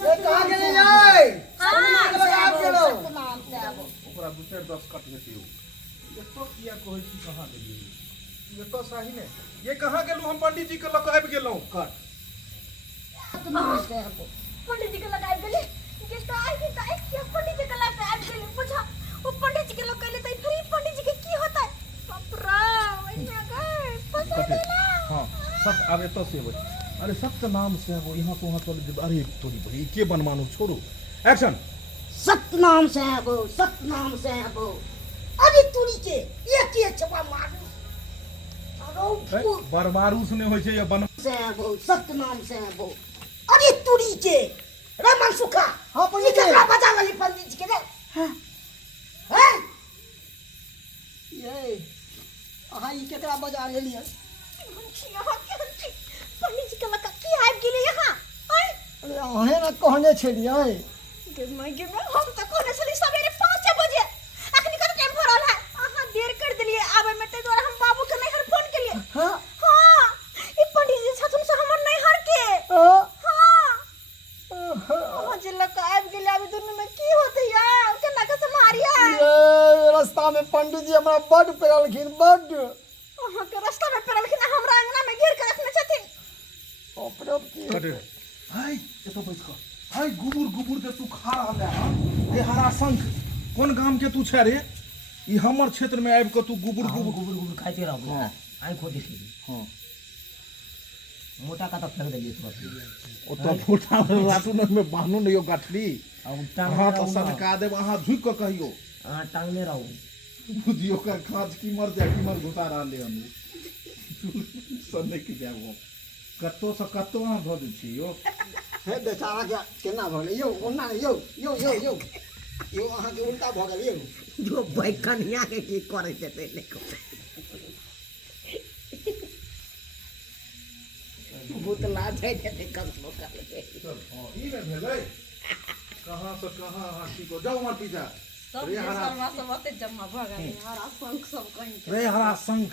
ये कहां गेले जाय हां आप गेलो नाम से आबो ओकरा दू चार 10 कट देतियो ये तो किया कहै छी कहां गेली ये तो सही ने ये कहां गेलू हम पंडित जी के लग आबि गेलौ कट नाम से आबो पंडित जी के लग आबि गेली गेस्ट आई कि काहे कि पंडित जी के लग आबि गेली पूछा वो पंडित जी के लग कहले त फिर पंडित जी के की होता है बाप रे ओइना गए फंसा देला हां सब आवे तो से बोल अरे सत्य नाम से वो यहाँ तो वहाँ चले अरे थोड़ी बड़ी के बनमानो छोड़ो एक्शन सतनाम से आबो सतनाम से आबो अरे तुरी के ये के छपा मारू अरो बरमारूस ने होय छै या बन से आबो सतनाम से आबो अरे तुरी के रमन सुखा हां पंडित जी का बजा वाली पंडित जी के रे हैं ये आहा ई केकरा बजा लेलिए पंडित जी के लग की आबि गेली यहाँ अरे अहे ना कहने छलिए गे हम तो कहने छली सवेरे 5 बजे अखनी कत टाइम भरल है अहाँ देर कर देलिए आबे में ते द्वारा हम बाबू के नैहर फोन केलिए हां हां ई पंडित जी छथुन से हमर नैहर के हां हां जे लग आबि गेले अभी दुनु में की होते यार केना के से मारिया ये रास्ता में पंडित जी हमरा बड़ पेरलखिन बड़ अहाँ के रास्ता में पेरलखिन हमरा अंगना में घेर के रखने छथिन अपने की कटे हाय ये तो बैठ कर हाय गुबुर के तू खा रहले हां ए हरा शंख कोन गाम के तू छै रे ई हमर क्षेत्र में आबि के तू गुबुर खाते रहो हां आंखों देखी हां मोटा का तो फेंक दिए तुरंत ओ तो फुटा रातू में बान्हू नहीं गाठली अब हां तो सनका देब अहाँ झुक के कहियो टांगने रहो बुझियो का खाज की मर घुसा रहले हनु सन्ने की जाबो कत्तो से कत्तो अहाँ भ दै छी यो हे बेचारा के केना भले यो ओना यो यो अहाँ के उल्टा भ गेल यो जो बैकनिया के की करे छै पहले को भूत ला जाय छै कसलो कर हां ई में भेलै कहां से कहां हाथी को जाओ मार पीछा सब रे हरा सब जमा भ गेल हरा शंख सब कहीं रे हरा शंख